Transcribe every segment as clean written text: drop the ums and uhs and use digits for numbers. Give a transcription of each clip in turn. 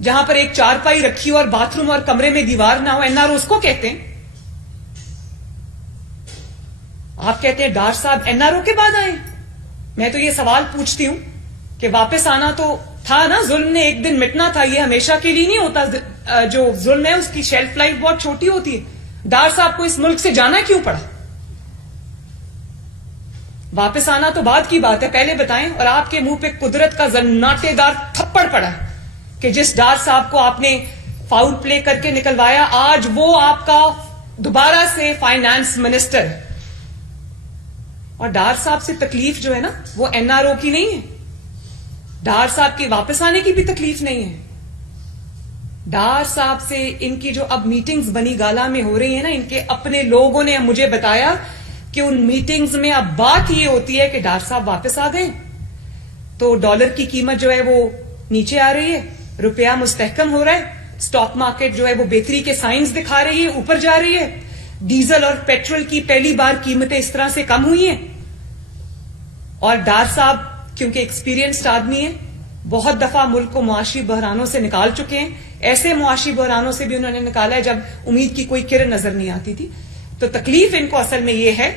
جہاں پر ایک چارپائی رکھی ہو اور باتھ روم اور کمرے میں دیوار نہ ہو، این آر او اس کو کہتے ہیں؟ آپ کہتے ہیں ڈار صاحب این آر او کے بعد آئے. میں تو یہ سوال پوچھتی ہوں کہ واپس آنا تو تھا نا، ظلم نے ایک دن مٹنا تھا، یہ ہمیشہ کے لیے نہیں ہوتا. جو ظلم ہے اس کی شیلف لائف بہت چھوٹی ہوتی ہے. ڈار صاحب کو اس ملک سے جانا کیوں پڑا؟ واپس آنا تو بعد کی بات ہے، پہلے بتائیں. اور آپ کے منہ پہ قدرت کا زناٹے دار تھپڑ پڑا ہے کہ جس ڈار صاحب کو آپ نے فاؤل پلے کر کے نکلوایا، آج وہ آپ کا دوبارہ سے فائنانس منسٹر ہے. اور ڈار صاحب سے تکلیف جو ہے نا وہ این آر او کی نہیں ہے، ڈار صاحب کے واپس آنے کی بھی تکلیف نہیں ہے. ڈار صاحب سے ان کی جو اب میٹنگز بنی گالا میں ہو رہی ہیں نا، ان کے اپنے لوگوں نے مجھے بتایا کہ ان میٹنگز میں اب بات یہ ہوتی ہے کہ ڈار صاحب واپس آ گئے تو ڈالر کی قیمت جو ہے وہ نیچے آ رہی ہے، روپیہ مستحکم ہو رہا ہے، اسٹاک مارکیٹ جو ہے وہ بہتری کے سائنز دکھا رہی ہے، اوپر جا رہی ہے. ڈیزل اور پیٹرول کی پہلی بار قیمتیں اس طرح سے کم ہوئی ہیں. اور ڈار صاحب کیونکہ ایکسپیرینسڈ آدمی ہے، بہت دفعہ ملک کو معاشی بحرانوں سے نکال چکے ہیں، ایسے معاشی بحرانوں سے بھی انہوں نے نکالا ہے جب امید کی کوئی کرن نظر نہیں آتی تھی. تو تکلیف ان کو اصل میں یہ ہے،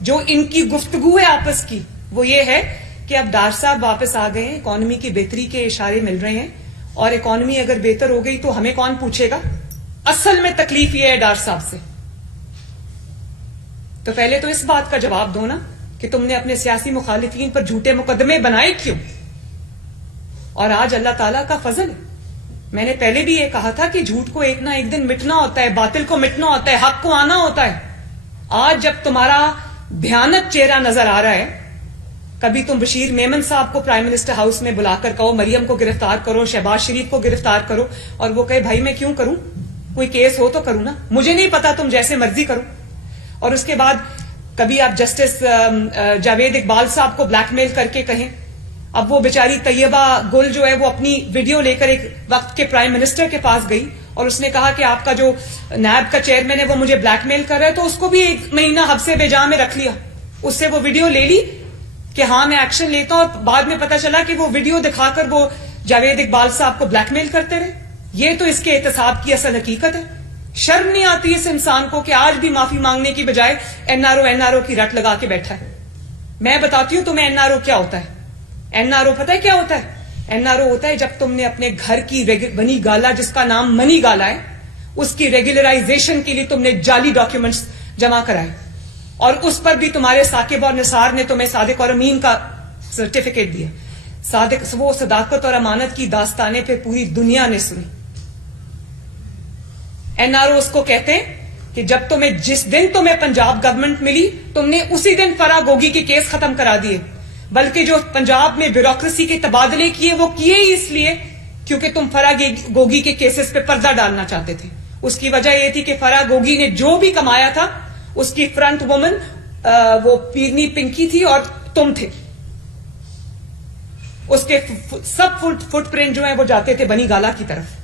جو ان کی گفتگو ہے آپس کی، وہ یہ ہے کہ اب ڈار صاحب واپس آ گئے ہیں، اکانومی کی بہتری کے اشارے مل رہے ہیں، اور اکانومی اگر بہتر ہو گئی تو ہمیں کون پوچھے گا؟ اصل میں تکلیف یہ ہے ڈار صاحب سے. تو پہلے تو اس بات کا جواب دو نا کہ تم نے اپنے سیاسی مخالفین پر جھوٹے مقدمے بنائے کیوں؟ اور آج اللہ تعالیٰ کا فضل ہے، میں نے پہلے بھی یہ کہا تھا کہ جھوٹ کو ایک نہ ایک دن مٹنا ہوتا ہے، باطل کو مٹنا ہوتا ہے، حق کو آنا ہوتا ہے. آج جب تمہارا بھیانک چہرہ نظر آ رہا ہے، کبھی تم بشیر میمن صاحب کو پرائم منسٹر ہاؤس میں بلا کر کہو مریم کو گرفتار کرو، شہباز شریف کو گرفتار کرو، اور وہ کہے بھائی میں کیوں کروں، کوئی کیس ہو تو کروں نا، مجھے نہیں پتا، تم جیسے مرضی کرو. اور اس کے بعد کبھی آپ جسٹس جاوید اقبال صاحب کو بلیک میل کر کے کہیں. اب وہ بیچاری طیبہ گل جو ہے وہ اپنی ویڈیو لے کر ایک وقت کے پرائم منسٹر کے پاس گئی اور اس نے کہا کہ آپ کا جو نیب کا چیئرمین ہے وہ مجھے بلیک میل کر رہا ہے، تو اس کو بھی 1 مہینہ حبس بجا میں رکھ لیا. اس سے وہ ویڈیو لے لی کہ ہاں میں ایکشن لیتا ہوں، اور بعد میں پتا چلا کہ وہ ویڈیو دکھا کر وہ جاوید اقبال صاحب کو بلیک میل کرتے رہے. یہ تو اس کے احتساب کی اصل حقیقت ہے. شرم نہیں آتی اس انسان کو کہ آج بھی معافی مانگنے کی بجائے این آر او کی رٹ لگا کے بیٹھا ہے. میں بتاتی ہوں تمہیں این آر او کیا ہوتا ہے. این آر او پتہ ہے کیا ہوتا ہے؟ این آر او ہوتا ہے جب تم نے اپنے گھر کی بنی گالا، جس کا نام منی گالا ہے، اس کی ریگولرائزیشن کے لیے تم نے جعلی ڈاکیومنٹس جمع کرائے، اور اس پر بھی تمہارے ثاقب اور نثار نے تمہیں صادق اور امین کا سرٹیفکیٹ دیا. وہ صداقت اور امانت کی داستانیں پہ پوری دنیا نے سنی. این آر او اس کو کہتے ہیں کہ جس دن تمہیں پنجاب گورنمنٹ ملی، تم نے اسی دن فرا گوگی کے کیس ختم کرا دیے، بلکہ جو پنجاب میں بیوروکریسی کے تبادلے کیے وہ کیے ہی اس لیے کیونکہ تم فرا گوگی کے کیسز پہ پردہ ڈالنا چاہتے تھے. اس کی وجہ یہ تھی کہ فرا گوگی نے جو بھی کمایا تھا اس کی فرنٹ وومن وہ پیرنی پنکی تھی اور تم تھے. اس کے سب فٹ پرنٹ جو ہیں وہ جاتے تھے بنی گالا کی طرف.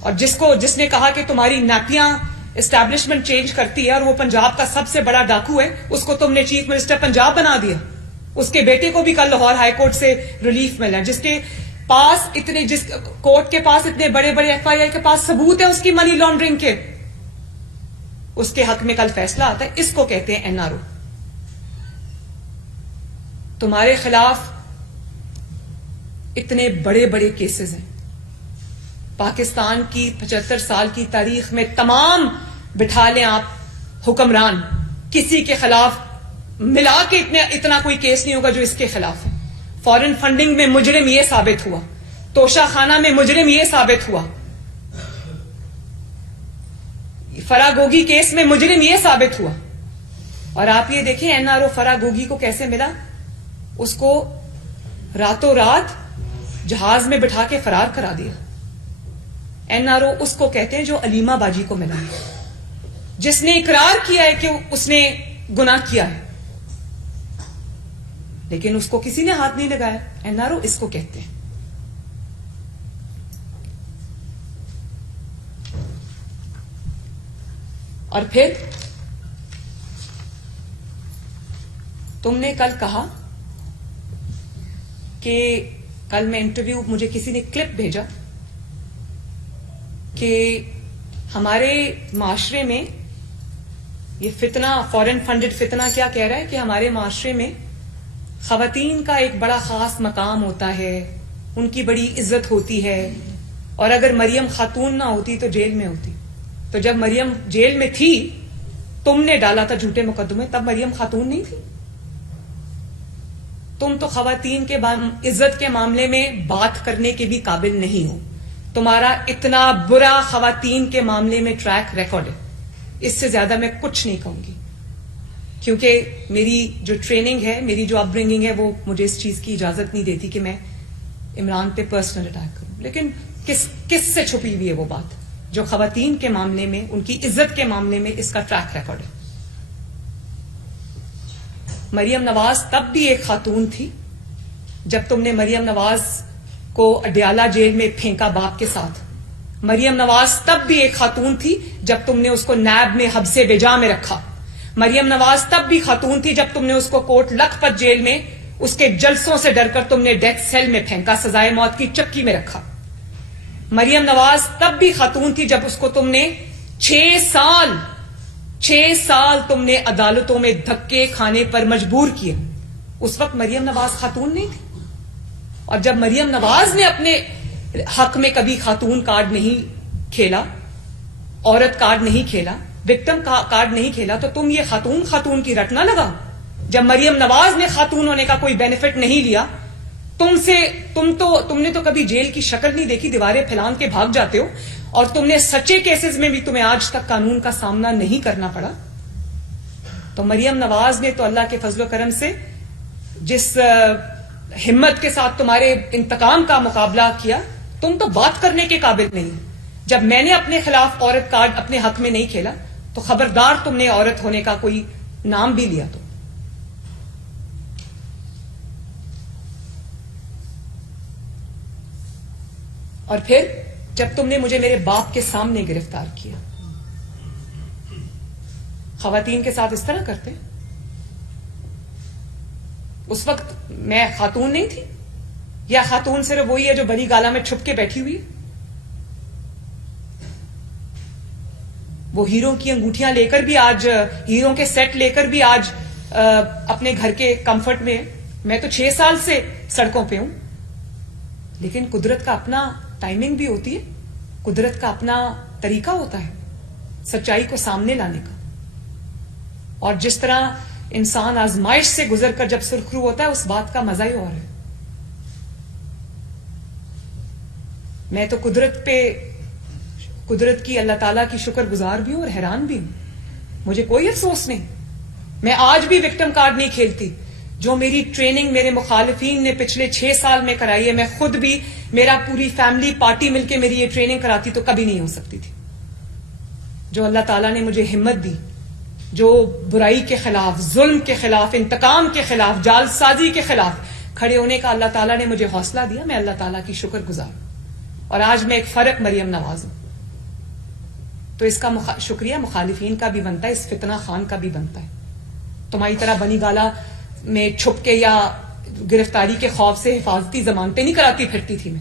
اور جس نے کہا کہ تمہاری نیپیاں اسٹیبلشمنٹ چینج کرتی ہے اور وہ پنجاب کا سب سے بڑا ڈاکو ہے، اس کو تم نے چیف منسٹر پنجاب بنا دیا. اس کے بیٹے کو بھی کل لاہور ہائی کورٹ سے ریلیف ملا، جس کورٹ کے پاس اتنے بڑے بڑے ایف آئی آئی کے پاس ثبوت ہے اس کی منی لانڈرنگ کے، اس کے حق میں کل فیصلہ آتا ہے. اس کو کہتے ہیں این آر او. تمہارے خلاف اتنے بڑے بڑے کیسز ہیں، پاکستان کی 75 سال کی تاریخ میں تمام بٹھا لیں آپ حکمران، کسی کے خلاف ملا کے اتنا کوئی کیس نہیں ہوگا جو اس کے خلاف ہے. فورن فنڈنگ میں مجرم یہ ثابت ہوا، توشہ خانہ میں مجرم یہ ثابت ہوا، فرا گوگی کیس میں مجرم یہ ثابت ہوا. اور آپ یہ دیکھیں این آر او فرا گوگی کو کیسے ملا. اس کو راتوں رات جہاز میں بٹھا کے فرار کرا دیا. این آر او اس کو کہتے ہیں جو علیمہ باجی کو ملا، جس نے اقرار کیا ہے کہ اس نے گناہ کیا ہے لیکن اس کو کسی نے ہاتھ نہیں لگایا. این آر او اس کو کہتے ہیں. اور پھر تم نے کل کہا کہ کل میں انٹرویو مجھے کسی نے کلپ بھیجا کہ ہمارے معاشرے میں یہ فتنہ فورن فنڈڈ فتنہ کیا کہہ رہا ہے کہ ہمارے معاشرے میں خواتین کا ایک بڑا خاص مقام ہوتا ہے, ان کی بڑی عزت ہوتی ہے, اور اگر مریم خاتون نہ ہوتی تو جیل میں ہوتی. تو جب مریم جیل میں تھی تم نے ڈالا تھا جھوٹے مقدمے, تب مریم خاتون نہیں تھی. تم تو خواتین کے عزت کے معاملے میں بات کرنے کے بھی قابل نہیں ہو. تمہارا اتنا برا خواتین کے معاملے میں ٹریک ریکارڈ ہے. اس سے زیادہ میں کچھ نہیں کہوں گی, کیونکہ میری جو ٹریننگ ہے, میری جو اپ برنگنگ ہے, وہ مجھے اس چیز کی اجازت نہیں دیتی کہ میں عمران پہ پرسنل اٹیک کروں. لیکن کس سے چھپی ہوئی ہے وہ بات جو خواتین کے معاملے میں, ان کی عزت کے معاملے میں اس کا ٹریک ریکارڈ ہے. مریم نواز تب بھی ایک خاتون تھی جب تم نے مریم نواز کو اڈیالہ جیل میں پھینکا باپ کے ساتھ. مریم نواز تب بھی ایک خاتون تھی جب تم نے اس کو نیب میں حبس وجا میں رکھا. مریم نواز تب بھی خاتون تھی جب تم نے اس کو کوٹ لکھپت جیل میں اس کے جلسوں سے ڈر کر تم نے ڈیتھ سیل میں پھینکا, سزائے موت کی چکی میں رکھا. مریم نواز تب بھی خاتون تھی جب اس کو تم نے 6 سال تم نے عدالتوں میں دھکے کھانے پر مجبور کیا. اس وقت مریم نواز خاتون نہیں تھی. اور جب مریم نواز نے اپنے حق میں کبھی خاتون کارڈ نہیں کھیلا, عورت کارڈ نہیں کھیلا, وکٹم کارڈ نہیں کھیلا, تو تم یہ خاتون کی رٹ نہ لگا. جب مریم نواز نے خاتون ہونے کا کوئی بینیفٹ نہیں لیا, تم نے تو کبھی جیل کی شکل نہیں دیکھی, دیواریں پھیلان کے بھاگ جاتے ہو, اور تم نے سچے کیسز میں بھی تمہیں آج تک قانون کا سامنا نہیں کرنا پڑا. تو مریم نواز نے تو اللہ کے فضل و کرم سے جس ہمت کے ساتھ تمہارے انتقام کا مقابلہ کیا, تم تو بات کرنے کے قابل نہیں. جب میں نے اپنے خلاف عورت کارڈ اپنے حق میں نہیں کھیلا تو خبردار تم نے عورت ہونے کا کوئی نام بھی لیا. تو اور پھر جب تم نے مجھے میرے باپ کے سامنے گرفتار کیا, خواتین کے ساتھ اس طرح کرتے. اس وقت میں خاتون نہیں تھی, یا خاتون صرف وہی ہے جو بلی گالا میں چھپ کے بیٹھی ہوئی ہے؟ وہ ہیروں کی انگوٹھیاں لے کر بھی آج, ہیروں کے سیٹ لے کر بھی آج اپنے گھر کے کمفرٹ میں. میں تو 6 سال سے سڑکوں پہ ہوں. لیکن قدرت کا اپنا ٹائمنگ بھی ہوتی ہے, قدرت کا اپنا طریقہ ہوتا ہے سچائی کو سامنے لانے کا. اور جس طرح انسان آزمائش سے گزر کر جب سرخرو ہوتا ہے, اس بات کا مزہ ہی اور ہے. میں تو قدرت کی, اللہ تعالیٰ کی شکر گزار بھی ہوں اور حیران بھی ہوں. مجھے کوئی افسوس نہیں, میں آج بھی وکٹم کارڈ نہیں کھیلتی. جو میری ٹریننگ میرے مخالفین نے پچھلے 6 سال میں کرائی ہے, میں خود بھی, میرا پوری فیملی پارٹی مل کے میری یہ ٹریننگ کراتی تو کبھی نہیں ہو سکتی تھی. جو اللہ تعالیٰ نے مجھے ہمت دی, جو برائی کے خلاف, ظلم کے خلاف, انتقام کے خلاف, جال سازی کے خلاف کھڑے ہونے کا اللہ تعالیٰ نے مجھے حوصلہ دیا, میں اللہ تعالیٰ کی شکر گزار ہوں. اور آج میں ایک فرق مریم نواز ہوں. تو اس کا شکریہ مخالفین کا بھی بنتا ہے, اس فتنہ خان کا بھی بنتا ہے. تمہاری طرح بنی گالا میں چھپ کے یا گرفتاری کے خوف سے حفاظتی ضمانتیں نہیں کراتی پھرتی تھی میں.